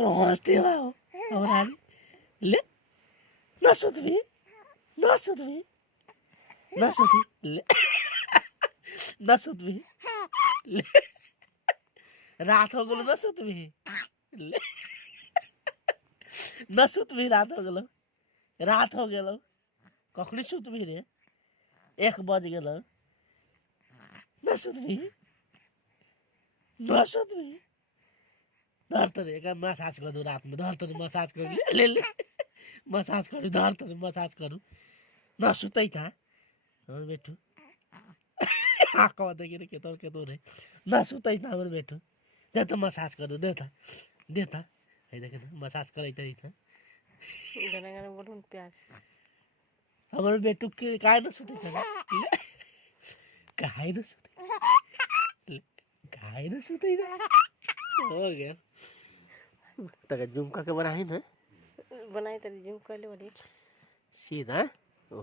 हँसते हो और ले नसुतवी नसुतवी नसुती ले नसुतवी ले रात हो गेलो नसुतवी ले नसुतवी रात हो गेलो कखनी सुतवी रे 1 बज गेलो नसुतवी धर त रे मसाज करू रात में धर त मसाज करू ले मसाज करू धर त मसाज करू नसुतै था हमर बेटू आँखा देखिएर केतो रे नसुतै था हमर बेटू दे त मसाज करू दे त है देख मसाज करै त गाना बोलून प्यार हमर बेटू के काय नसुतै था काय नसुतै था हो गया तक झुमका के बनाई ना बनाई तरी जिम कर ले बड़ी सीधा ओ